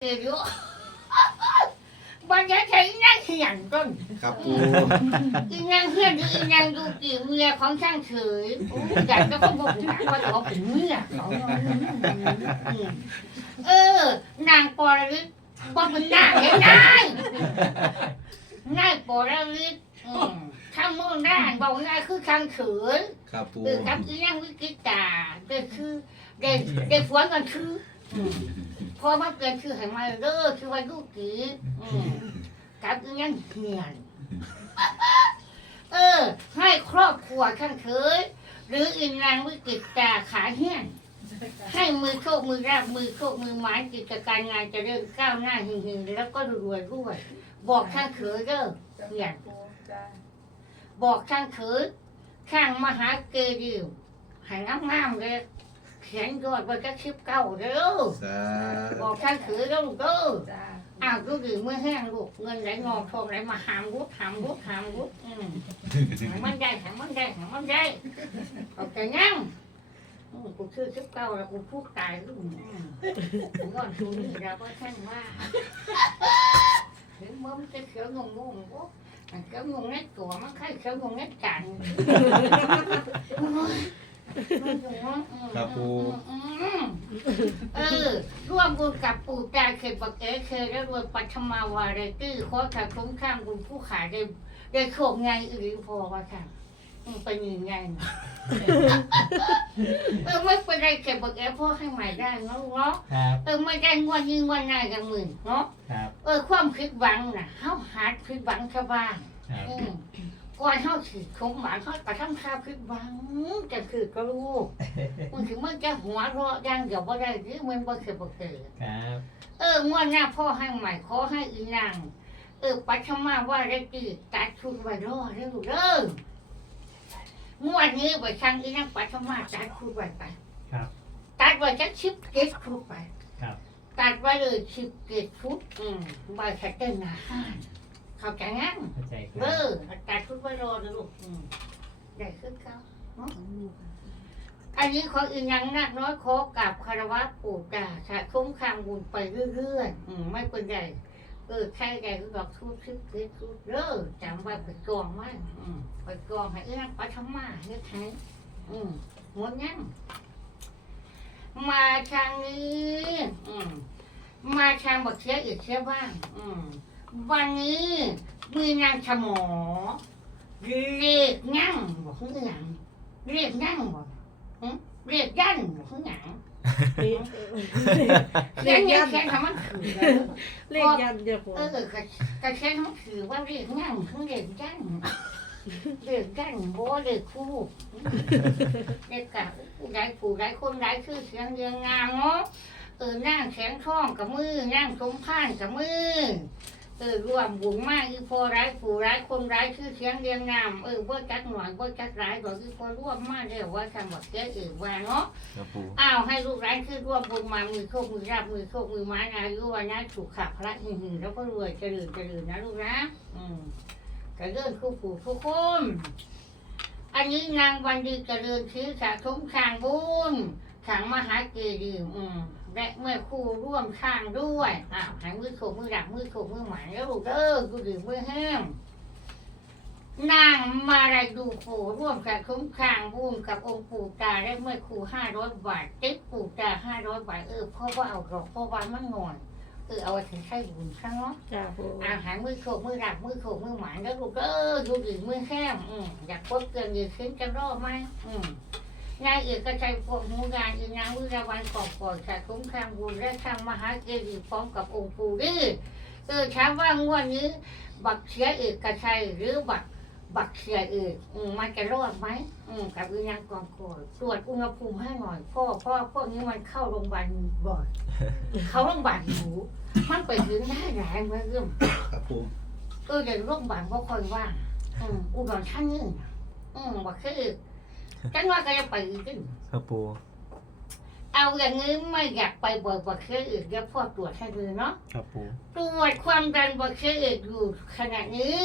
เอออยู่วันนี้ใช้นั่งเหียนต้นครับปูอีนั่งเฮียนหรืออีนั่งดูกี่เมียของช่างเฉยโอ้ยอยากจะพูดบอกถึงว่าเขาเป็นเมียเขาเออ นางปอระลึกว่าเป็นนางยังไงนายปอระลึกอืมถ้ามือด้านบอกง่ายคือช่างเฉยครับปูเออครับอีนั่งวิกิตาเด็กคือเด็กเด็กฝวนกันคืออืม พอมาเปลี่ยนชื่อให้มาเด้อคือว่าลูกกีอืมกับอีนั่งเหียน เออ ให้ครอบครัวข้างเคยหรืออินนางวิกิตตาขาเฮี้ยน ให้มือโชคมือราบมือโชคมือหมายกิจการงานเจะเริ่มก้าวหน้าหิงๆแล้วก็รวยๆด้วย บอกข้างเคยเด้อเหียนบอกข้างเถิดข้างมหาเกดีย์ให้งามงามๆเลย เขียนยอดไว้จะชิบเก้าเด้อสาบอกข้างเถิดแล้วลูกเด้ออ้าวลูกดีเมื่อแห้งลูกเงินไหลงอกทองไหลมาหามรุดหามรุดหามรุดอืมหางมันได้หางมันได้หางมันได้เอาใจงั้งอืมกูชื่อชิบเก้าแล้วกูพูดตายลูกอืมผมว่าชูนี่เราก็แท่งว่าเห็นมั้มันจะเขียวงงงๆวะมันก็งงในตัวมันใครเขางงในจัน ครับปู เออ ร่วมบุญกับปู่ตาเคยบอกเอ๋เคยแล้วรวยปัทมาวาเรตี้ขอขาคุ้มข้างบุญผู้ขายได้ได้โชคไงอือพอว่าค่ะมันเป็นยังไงเออไม่เป็นไรเคยบอกเอ๋พ่อให้ใหม่ได้เนาะเนาะครับ เออไม่ได้งวดยิ่งงวดหน้ากันหมื่นเนาะ ครับ เออความคิดหวังน่ะเฮาหาคิดหวังชาวบ้านครับ อืม ก่อนเฮาสิสมหวังเฮาก็ทำข้าวคิดหวังจะคือกระลูกมันถึงมันจะหัวเราะอย่างเดียวบ่ได้หรือมันบ่เคยบ่เคยครับเอองวดหน้าพ่อให้ใหม่ขอให้อีนางเออปัชมาว่าได้ตีตัดชุดไว้รอเด้อลูกเด้องวดนี้ไปช่างอีนางปัชมาตัดชุดไว้ไป ครับ ตัดไว้จักชิบเก็ดชุดไป ครับ ตัดไว้เลยชิบเก็ดชุดอืมใบแค่เต้นอาหาร เข้าใจงั้นเข้าใจคเอรับอตัดชุดไว้รอนะลูกอืมได้ขึ้นเขาเนาะอันนี้ขออีกอยังนักน้อยขอกราบคารวะปู่ตาสะคุ้มคางบุญไปเรื่อยๆอืมไม่เป็นไรเออใครใหญ่ก็บอกชุดชิบเก็ดชุดเด้อจำไว้ไปกองไว้อืมไปกองให้อีนักปัทมาเฮ็ดให้อืมหมดยังมาทางนี้ อืม มาทางบักเชียอีกเชียบ้าง อืม วันนี้มีนางสมอเรียกนั่งบอกคือหยังเรียกนั่งบอกเรียกยันบอกคือหยังเรียกยันแค่ทำมันถือเลยเลขยันเดียวผมเออกระแค่ทำมันถือว่าเรียกนั่งคือเรียกยันเรียกยันโบเรียกคู่เรียกกะผู้ใดผู้ใดคนใดคือเสียงเรียงงามเนาะเออนั่งแขนท้องกับมือนั่งสมพานกับมือ เออรวมบุญมากอีพอร้ายผู้ร้ายคนร้ายชื่อเสียงเรียงนามเออว่าจักหน่อยว่าจักร้ายก็คือพอร่วมมากแล้วว่าทำบักแก่อื่นว่าเนาะครับปูอ้าวให้ลูกร้านคือร่วมบุญมามือโชคมือราบมือโชคมือไม้อายุวันนะถูกขับพระหึงหึงแล้วก็รวยเจริญเจริญนะลูกนะอืมกระเลื่อนคู่ผู้ทุกคนอันนี้นางวันดีเจริญชื้อสะสมทางบุญขังมหาเกดีย์อืม และเมื่อครูร่วมข้างด้วยอ้าวหายมือโขกมือดักมือโขกมือหมายแล้วลูกเด้อกูดื่มมือแห้งนางมาไรดูโขร่วมกับคุ้มข้างบุญกับองค์ปู่ตาและเมื่อครูห้าร้อยบาทติ๊กปู่ตาห้าร้อยบาทเออเพราะว่าเอาดอกเพราะว่ามันหน่อยเออเอาไปถึงใช้บุญซะเนาะจ้าผมอาหารมือโขกมือดักมือโขกมือหมายแล้วลูกเด้อดูดื่มมือแห้งอืมอยากพบเกินยืนขึ้นจะรอดไหมอืม นายเอกชัยพวกหมูงานอีนางวิราวันกอบก่อนชาคุ้มครางบุญและทางมหาเจดีย์พร้อมกับองค์ปู่ดื้อเออถามว่างวดนี้ บักเชียเอกชัยหรือบักบักเชียเอกอืมมันจะรอดไหมอืมกับอีนางกองก่อนตรวจอุณหภูมิให้หน่อยพ่อพ่อพวกนี้มันเข้าโรงพยาบาลบ่อยเขาโรงพยาบาลหนูมันไปถึงได้แรงเมื่อเริ่มครับปูเออเดี๋ยวโรงพยาบาลบ่ค่อยว่างอืมอุดรธานีน่ะอืมบักเชียเอก จังว่าก็จะไปอีกทีครับปูเอาอย่างนี้ไม่อยากไปบ่อยกว่าเคสอื่นเดี๋ยวพ่อตรวจให้ดูเนาะครับปูตรวจความดันบ่เคสอื่นอยู่ขณะนี้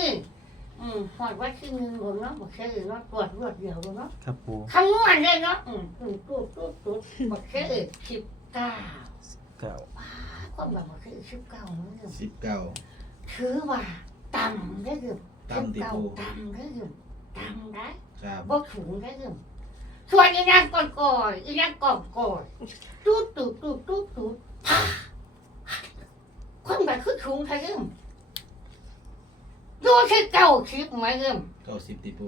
อืมพอดวัดที่มือหมดเนาะบ่เคสอื่นเนาะตรวจรวดเดียวเลยเนาะครับปูคำนวณเลยเนาะอืมตรวจตรวจตรวจตรวจบ่เคสอื่นสิบเก้าเก้าความแบบว่าคือสิบเก้ามือสิบเก้าถือว่าต่ำได้ยืมต่ำติเก้าปูต่ำได้ยืมต่ำได้ ครับบ่สูงได้ยืมส่วนอีนั่งก่อนก่อนอีนั่งก่อนก่อนตุ๊ดตุ๊ดตุ๊ดตุ๊ดตุ๊ดผ่าคนแบบคือสูงได้ยืมดูที่เก้าสิบไหมยืมเก้าสิบติปู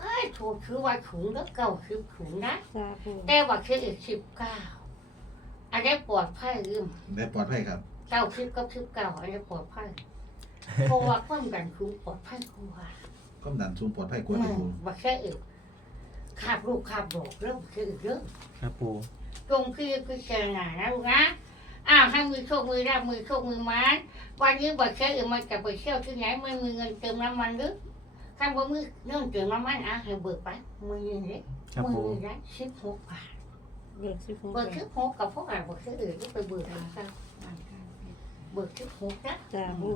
ไอ้ถูกถือว่าสูงแล้วเก้าสิบสูงนะจ้าปูแต่ว่าคืออีกสิบเก้าอันนี้ปลอดภัยยืมได้ปลอดภัยครับเก้าสิบกับสิบเก้าอันนี้ปลอดภัยเพราะว่าความดันสูงปลอดภัยกว่า ความดันสูงปลอดภัยกว่าอืติมปูว่าแค่อีกขาบลูกขาบดอกเริ่มคืออีกเรื่องครับปูตรงคือคือเจอหนานะลูกนะอ้าวให้มือโชคมือรับมือโชคมือมันวันนี้บอกแค่อีกมันจะไปเที่ยวที่ไหนไม่มีเงินเติมน้ำมันหรือข้างบนมือเรื่องเติมน้ำมันอะให้เบิกไปมือนี้เนี่ยครับมืปูอนี้นะสิบหกบาทเบิกสิบหกเบิกสิบหกกับพวกอะไรเบิกสิบอื่นก็ไปเบิกกันซะเบิกสิบหกนะจ้าปู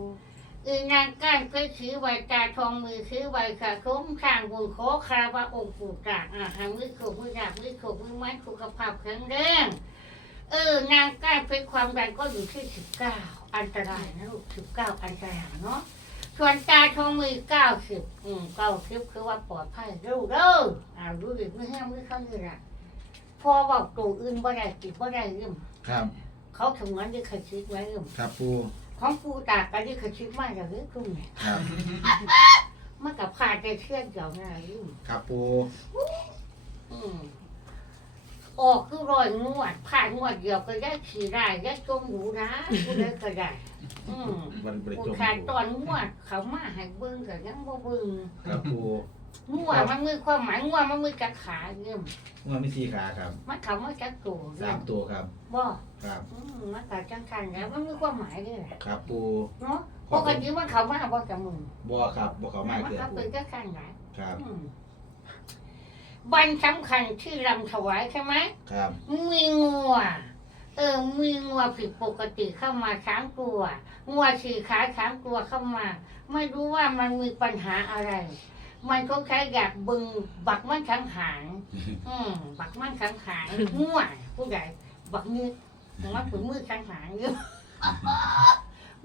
อือนางก้านก็ซื้อใบตาทองมือซื้อใบขาคุ้มข้างบุญโคคาราวะองค์ปู่กลางอ่าหามือโขกมือดาบมือโขกมือไม้สุขภาพแข็งแรงเออนางก้านเป็นความดันก็อยู่ที่สิบเก้าอันตรายนะลูกสิบเก้าอันตรายเนาะส่วนตาทองมือเก้าสิบอืมเก้าสิบคือว่าปลอดภัยเร็วเด้ออ่ารู้ดิไม่แห้งไม่เข้านี่ละพอบอกตัวอื่นบ่ได้ติดบ่ได้ยืมครับ เขาทำงานด้วยขชิดไว้ยืมครับปู ของปูตากกันด้วยขชิดมากอย่างนี้ทุ่มเนี่ยครับมันกับพาใจเชื่อเดียวนะยุ่งครับปูอืมออกคือรอยงวดผ่านงวดเดียวก็ได้ขี่ได้ได้จมหนูนะกูได้ก็ได้ อืมวันบริกูจงขาดตอนงวดเขามาให้เบิ้งก็ยังบ่เบิ้งครับปู งวดมันมือความหมายงวดมันมือจักขาเยี่ยมว่ามีสี่ขาครับมันเขามาจักตัวสามตัวครับ บ่ครับ อืมมันกัจังคันแล้วมันมีความหมายด้วยแหละครับปูเนาะปกติมันเขามาบ่จะมึงบัวครับบัวเขามากมันเกินก็ปูเป็นจังคันไหนครับอืมวันสำคัญที่รำถวายใช่ไหม ครับ มีงัว เออ มีงัวผิดปกติเข้ามาสามตัวงัวสี่ขาสามตัวเข้ามา ไม่รู้ว่ามันมีปัญหาอะไร มันก็แค่อยากบึง บักมันขังหางอืมบักมันขังหางงัวผู้ใหญ่บักมือมันถึงมือขังหางเยอะ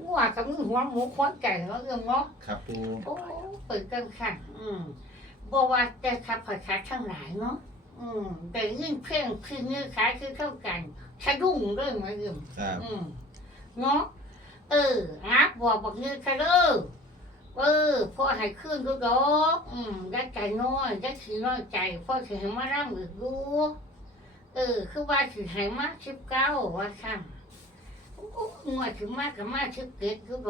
งัวกับมือหัวหมูหัวไก่เนาะเรื่องเนาะครับปูโอ้เปิดกันขันอืมบอกว่าแต่ขับผัดขาทั้งหลายเนาะอืมแต่ยิ่งเพ่งคือเนื้อขาคือเท่ากันสะดุ้งเรื่องมาเรื่องครับอืมเนาะเออนะบอกบอกเนื้อขาเด้อ เออพ่อให้ขึ้นดูดอกอืมยัดใจน้อยยัดสีน้อยใจพ่อสิให้มาร่ำอีกดูเออ คือว่าสิให้มาสิบเก้าว่าซ้ำโอ้งวดถึงมากกับมาชิบเกตคือโร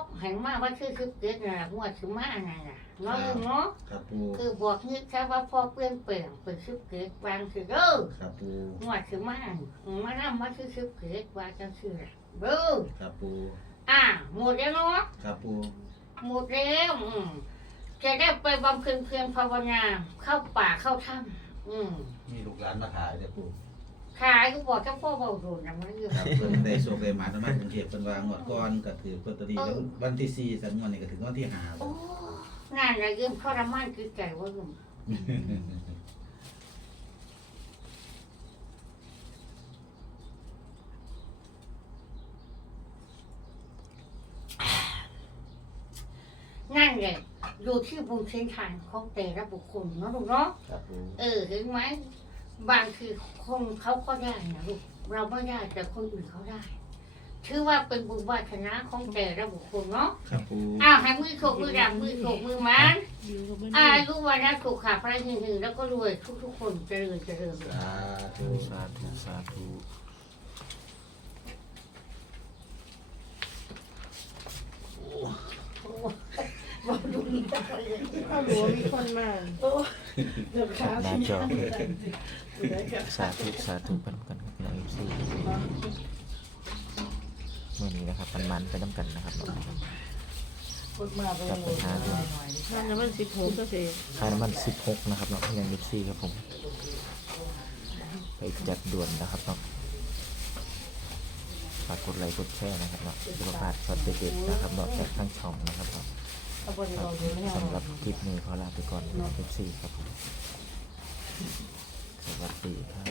กแห่งมากว่าชื่อชิบเกตน่ะงวดถึงมากน่ะน่ะเนาะเนาะครับปูคือบอกนี่แค่ว่าพอเปลี่ยนแปลงเป็นชิบเกตวางคือเด้อครับปูงวดถึงมากมาทำว่าชื่อชิบเกตว่าจังชื่อเด้อครับปูอ่าหมดแล้วเนาะครับปู หมดแล้วอืมจะได้ไปบำเพ็ญเพียรภาวนาเข้าป่าเข้าถ้ำอืมมีลูกหลานมาขายเลยปูขายก็บอกเจ้าพ่อเบาโดนนะมันอยู่ ครับเพิ่นได้โชคได้หมาทำไมกรุงเทพเป็นวางวดก่อนก็ถือลอตเตอรี่วันที่สี่สังวดนี่ก็ถึงวันที่ห้าโอ้งานอะไรยืมทรมานคือใจว่ายืมนั่น แหละอยู่ที่บุญเส้นทางของแต่ละบุคคลเนาะลูกเนาะครับปูเออเห็นไหมบางทีคนเขาก็ได้นะลูกเราไม่ได้แต่คนอื่นเขาได้ ถือว่าเป็นบุญวาสนาของแต่ละบุคคลเนาะครับปูอ้าวให้มือโขกมือดำมือโขกมือมันอยู่กับมันอายุวันนะสุขขาพระหนึ่งแล้วก็รวยทุกๆคนเจริญเจริญ สาธุ สาธุ สาธุ บอกดูนี่ตาเลยข้าวหลวงมีคนมาโอ้เดือดขาหน้าจอ สาธุสาธุไปนำกันครับในซีเมื่อนี้นะครับมันมันๆไปน้ำกันนะครับจับปัญหาด้วยนั่นนะมันสิบหกก็สิค่าน้ำมัน 16 นะครับเนาะยังมีซีครับผม ไปจัดด่วนนะครับเนาะฝากกดไลค์กดแชร์นะครับเนาะสุขภาพสดเด็ดๆนะครับเนาะจากทั้งช่องนะครับเนาะ สำหรับคลิปนี้ขอลาไปก่อนเอฟซีครับผมสวัสดีครับ